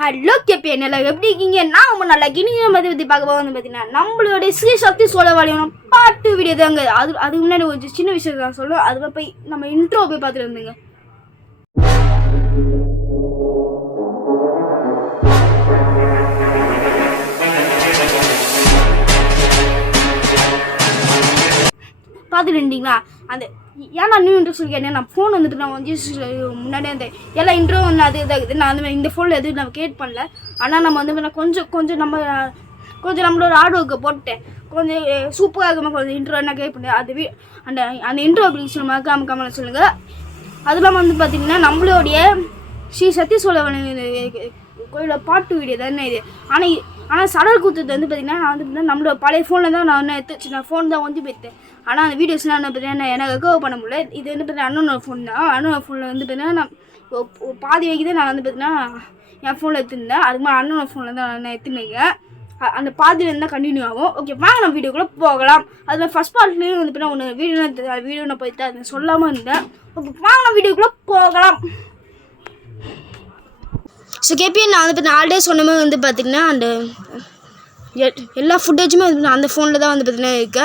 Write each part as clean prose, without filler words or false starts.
Hello KP நல்லா எப்படி இருக்கீங்க? நான் ரொம்ப நல்லா கிணிங்க மதி பற்றி பார்க்க போக வந்து பார்த்தீங்கன்னா நம்மளுடைய ஸ்ரீ சக்தி சோழவழியம் பாட்டு வீடியோ தாங்க. அதுக்கு முன்னாடி ஒரு சின்ன விஷயம் தான் சொல்லுவோம். அதில் போய் நம்ம இன்ட்ரோ போய் பார்த்துட்டு இருந்தேங்க. பார்த்துட்டு இருந்தீங்களா? அந்த ஏன்னா நியூ இன்ட்ரெஸ்ட் கேட்டேன். நான் ஃபோன் வந்துட்டு நான் வந்து முன்னாடியே அந்த எல்லா இன்ட்ரோ வந்து அது இதாகுது. நான் அந்த இந்த ஃபோனில் எதுவும் நான் கேட் பண்ணல. ஆனால் நம்ம வந்து கொஞ்சம் நம்மளோட ஹார்ட் ஒர்க்கை போட்டேன். கொஞ்சம் சூப்பராக இருக்குமா கொஞ்சம் இன்ட்ரோ என்ன கேட் பண்ணேன். அது அந்த இன்ட்ரோ அப்படி சொல்லுவாங்க கமெண்ட் சொல்லுங்கள். அது இல்லாமல் வந்து பார்த்திங்கன்னா நம்மளுடைய ஸ்ரீ சக்தி சோழவழியம் கோயிலோட பாட்டு வீடியோ தானே இது. ஆனால் சடல் குத்துறது வந்து பார்த்திங்கன்னா நான் வந்து நம்மளோட பழைய ஃபோனில் தான் நான் எடுத்து நான் ஃபோன் தான் வந்து போய்த்தேன். ஆனால் அந்த வீடியோஸ்லாம் என்ன பார்த்தீங்கன்னா எனக்கு ரெக்கவர் பண்ண முடியல. இது வந்து பார்த்தீங்கன்னா அண்ணனோட ஃபோன் தான். அண்ணனோட ஃபோனில் வந்து பார்த்தீங்கன்னா நான் பாதி வைக்கி தான் நான் வந்து பார்த்தீங்கன்னா என் ஃபோனில் எடுத்துருந்தேன். அதுக்கு மாதிரி அண்ணனோட ஃபோனில் தான் நான் எடுத்துருக்கேன். அந்த பாதியிலேருந்து தான் கண்டினியூ ஆகும். ஓகே வாங்க நம்ம வீடியோக்குள்ளே போகலாம். அதில் ஃபஸ்ட் பார்ட்லேயும் வந்து பார்த்தீங்கன்னா ஒன்று வீடியோ நான் போய்ட்டு அதை சொல்லாமல் இருந்தேன். ஓகே வாங்க நம்ம வீடியோக்குள்ளே போகலாம். ஸோ கேபி நான் வந்து ஆல்ரெடி சொன்னமே வந்து பார்த்திங்கன்னா அந்த எல்லா ஃபுட்டேஜுமே வந்து அந்த ஃபோனில் தான் வந்து பார்த்திங்கன்னா இருக்குது.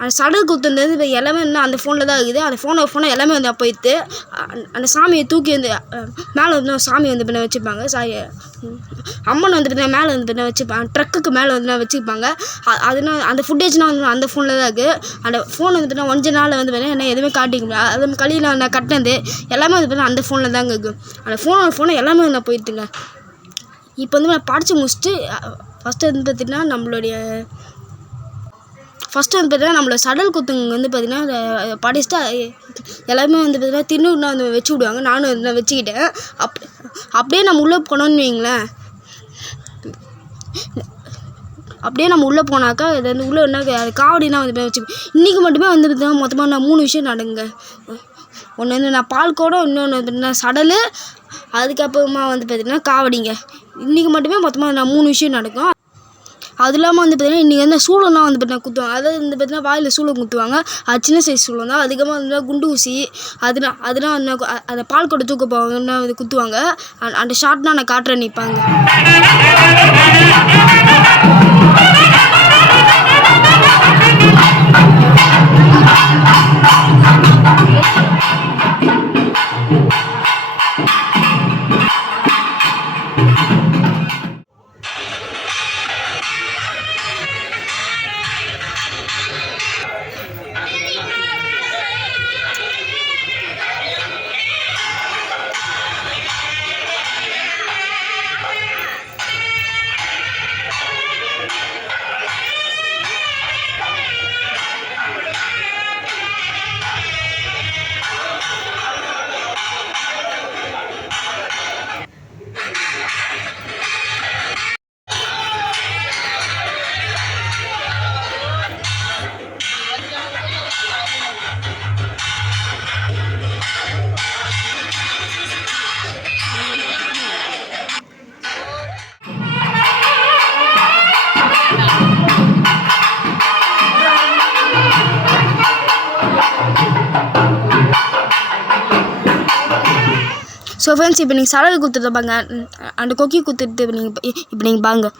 அந்த சடல் குத்துன்றது எல்லாமே வந்து அந்த ஃபோனில் தான் இருக்குது. அந்த ஃபோனை எல்லாமே வந்து போயிட்டு அந்த சாமியை தூக்கி வந்து மேலே வந்து சாமி வந்து பின்ன வச்சுருப்பாங்க. அம்மன் வந்து பின்ன மேலே வந்து பின்ன வச்சுருப்பாங்க. ட்ரக்குக்கு மேலே வந்து வச்சுருப்பாங்க. அதனால் அந்த ஃபுட்டேஜ்னால் வந்து அந்த ஃபோனில் தான் இருக்குது. அந்த ஃபோன் வந்து பின்ன கொஞ்ச நாள் வந்து பார்த்தீங்கன்னா என்ன எதுவுமே காட்டிக்க முடியாது. அது கழியில் நான் கட்டினது எல்லாமே வந்து பார்த்தீங்கன்னா அந்த ஃபோனில் தாங்க இருக்குது. அந்த ஃபோனை எல்லாமே நான் போயிட்டுங்க. இப்போ வந்து நான் படித்து முடிச்சுட்டு ஃபஸ்ட்டு வந்து பார்த்திங்கன்னா நம்மளோட சடல் குத்துங்க வந்து பார்த்திங்கன்னா படிச்சுட்டு எல்லாமே வந்து பார்த்திங்கன்னா திருநூறுனா வந்து வச்சு விடுவாங்க. நானும் வந்து வச்சுக்கிட்டேன். அப்படியே நம்ம உள்ளே போனோம்னு வைங்களேன். அப்படியே நம்ம உள்ளே போனாக்கா இது வந்து உள்ளே என்ன காவடினா வந்து வச்சு இன்றைக்கி மட்டுமே வந்து பார்த்திங்கன்னா மொத்தமாக நான் 3 விஷயம் நடங்க. ஒன்று வந்து நான் பால் குடம், இன்னொன்று வந்து சடல், அதுக்கப்புறமா வந்து பார்த்திங்கன்னா காவடிங்க. இன்றைக்கி மட்டுமே மொத்தமாக நான் 3 விஷயம் நடக்கும். அது இல்லாமல் வந்து பார்த்திங்கன்னா இன்றைக்கி வந்து சூளம்லாம் வந்து பார்த்திங்கன்னா குத்துவாங்க. அதாவது வந்து பார்த்திங்கன்னா வாயில் சூளம் குத்துவாங்க. அது சின்ன சைஸ் சூளம் தான். அதுக்கப்புறமா வந்து குண்டு ஊசி அதெல்லாம் அந்த பால் கொடை தூக்க போவாங்கன்னா வந்து குத்துவாங்க. அந்த ஷார்ட்னா நான் காட்டுறேன் நிற்பாங்க. ஸோ ஃப்ரெண்ட்ஸ் இப்போ நீங்கள் சடல் குத்துட்டு பாங்க. அந்த கொக்கி குத்துட்டு இப்போ நீங்கள் பாருங்க.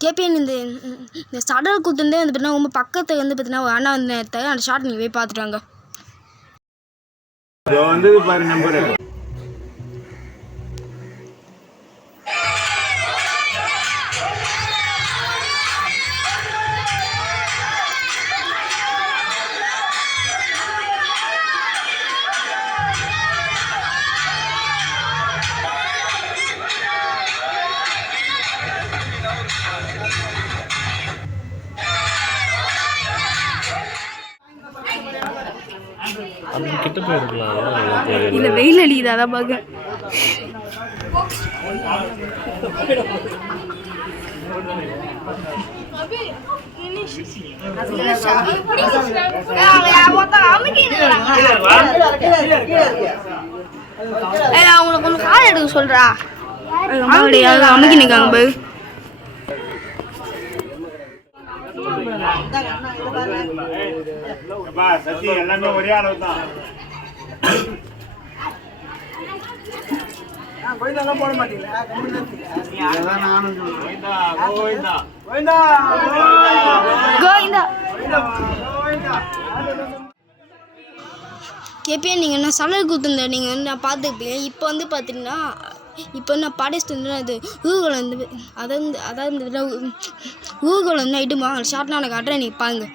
கேபிஎன் இந்த சடல் குத்துந்தே வந்து பார்த்தீங்கன்னா ரொம்ப பக்கத்தில் வந்து பார்த்தீங்கன்னா அண்ணா வந்து அந்த ஷார்ட் நீங்கள் போய் பார்த்துட்டாங்க. பாரு நம்பர் கிட்ட போயிருக்கலாம். இல்லை வெயில் அடிக்குது அதான் பார்க்க. அவங்களுக்கு ஒன்று கார் எடுக்க சொல்றா அமைக்கி நிற்காங்க போய். சத்தி எல்லாமே ஒரே அளவு தான். போட மாட்டீங்களா? கேபிஎன் நீங்கள் என்ன சலர் குத்துந்த நீங்கள் வந்து நான் பார்த்துருப்பீங்க. இப்போ வந்து பார்த்தீங்கன்னா இப்போ நான் பாடிஸ்ட் அது ஊர்களை வந்து அதாவது ஊர்களை வந்து நைட்டு வாங்க ஷார்ட்னா எனக்கு காட்டுறேன் நீங்கள் பாருங்க.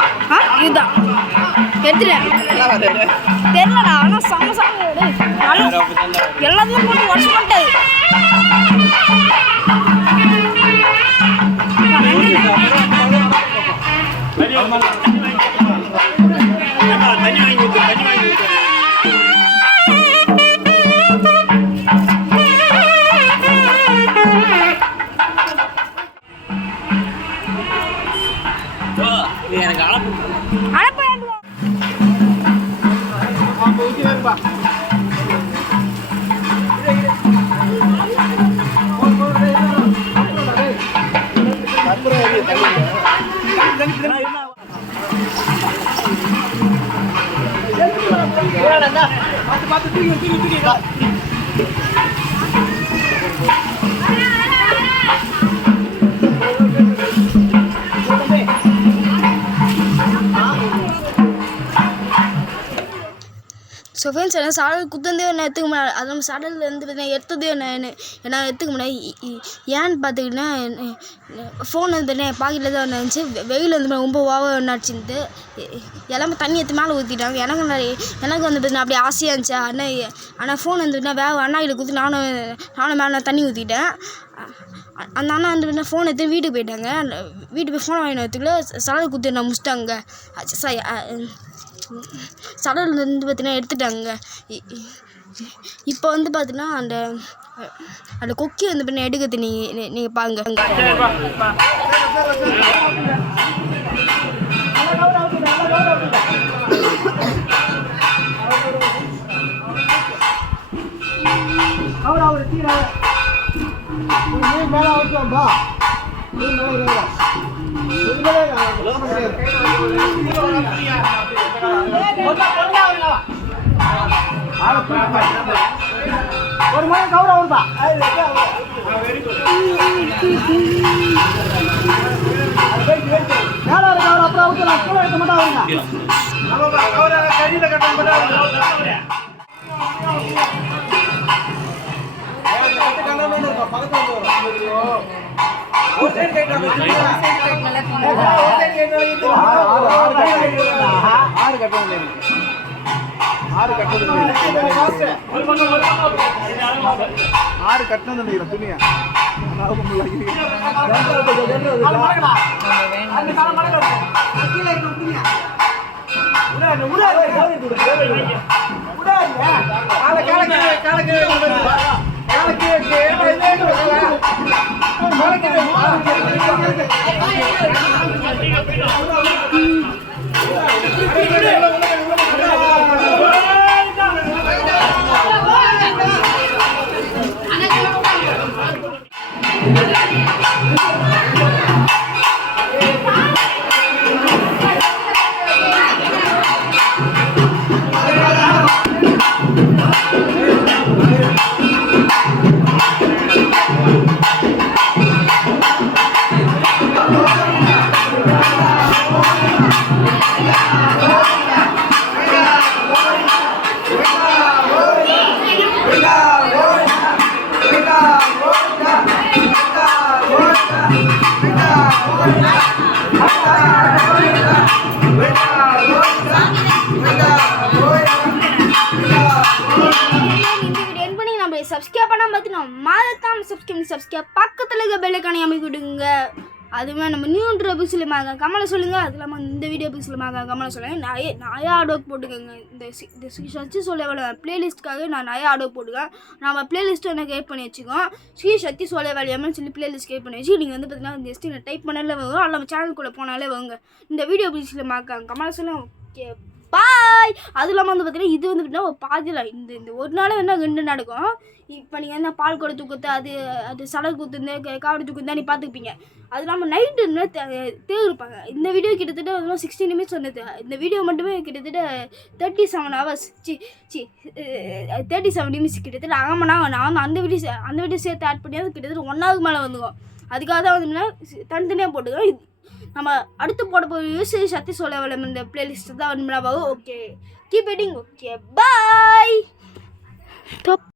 ஆ இதுதான் எடுத்துட்டேன் தெரியலடா ஆனால் செம்ம சாமி எல்லாத்தையும் போட்டு உடச்சு மாட்டாது எனக்கு அனுப்பு ஸோ ஃப்ரெண்ட்ஸ் என்ன சாடல் குத்தந்தே என்ன எடுத்துக்க முடியாது அது நம்ம சாடலில் வந்து பார்த்தீங்கன்னா எடுத்ததே என்ன எடுத்துக்க முடியாது ஏன்னு பார்த்துக்கிட்டா ஃபோன் வந்து பாக்கெட்டில் தான் இருந்துச்சு வெயில் வந்து ரொம்ப ஓவர் நடிச்சுருந்து எல்லாமே தண்ணி எடுத்து மேலே ஊற்றிட்டாங்க எனக்கு வந்து பார்த்தீங்கன்னா அப்படியே ஆசையாக இருந்துச்சு ஆனால் ஃபோன் வந்து அண்ணா கிட்ட கொடுத்து நானும் மேலே தண்ணி ஊற்றிட்டேன் அந்த அண்ணா வந்து ஃபோன் எடுத்து வீட்டுக்கு போயிட்டாங்க வீட்டுக்கு போய் ஃபோன் வாங்கிட்டு வரத்துக்குள்ள சடல் குத்து நான் முடிச்சிட்டாங்க சடல் வந்து பார்த்தீங்கன்னா எடுத்துட்டாங்க இப்போ வந்து பார்த்தீங்கன்னா அந்த கொக்கி வந்து பார்த்தீங்கன்னா எடுக்கிறது நீங்கள் பாருங்க ஒரு மாதிரி கௌரவம் தான் அப்புறம் அவுத்து எடுக்க மாட்டாங்க கையில கட்ட ஆறு கட்டணும் துணியா சப்ஸ்கிரைப் பண்ணாமல் பார்த்தீங்கன்னா மறக்காம சப்ஸ்கிரைப் பக்கத்தில் இருக்க பெல்லைக்கானே அமைக்க விடுங்க அதுவே நம்ம நியூ எபிசோட்ல மாங்க கமலை சொல்லுங்கள் அது இல்லாமல் இந்த வீடியோ எபிசோட்ல மாங்க கமலை சொல்லுங்கள் நிறைய ஆட் ஒர்க் போட்டுக்கோங்க இந்த சக்தி சொல்ல பிளேலிஸ்ட்டுக்காக நான் நிறைய ஆட் ஒர்க் போட்டுக்கேன் நம்ம பிளேலிஸ்ட்டு எனக்கு கிரியேட் பண்ணி வச்சுக்கோம் ஸ்ரீ சக்தி சொல்ல வேலையாமல் சொல்லி பிளேலிஸ்ட் கிரியேட் பண்ணி வச்சு நீங்கள் வந்து பார்த்தீங்கன்னா ஜஸ்ட் நான் டைப் பண்ணாலே வரும் அல்ல நம்ம சேனலுக்குள்ளே போனாலே வாங்க இந்த வீடியோ எபிசோட்ல மாக்காங்க கமலை சொல்லுங்கள் ஓகே பாய். அதுவும் இல்லாமல் வந்து பார்த்தீங்கன்னா இது வந்து பார்த்தீங்கன்னா ஒரு பாதியில் இந்த ஒரு நாள் என்ன 2 நடக்கும். இப்போ நீங்கள் என்ன பால் கூட தூக்குத்து அது சடல் குத்துந்து காவடி தூக்குந்தா நீ பார்த்துப்பீங்க. அது இல்லாமல் நைட்டு தேர்ப்பாங்க. இந்த வீடியோ கிட்டத்தட்ட 16 நிமிஷம் வந்தது. இந்த வீடியோ மட்டுமே கிட்டத்தட்ட 37 ஹவர்ஸ் 37 நிமிஷம் கிட்டத்தட்ட ஆமாண்ணா. நான் அந்த வீடியோ சேர்த்து ஆட் பண்ணி அது கிட்டத்தட்ட 1 ஹவருக்கு மேலே வந்துக்கும். அதுக்காக தான் வந்து தனித்தனியாக போட்டுக்கோம். நம்ம அடுத்து போட போகிற சக்தி சொல்ல வேலை இந்த பிளேலிஸ்ட்டு தான் வந்து okay keep waiting. Okay bye.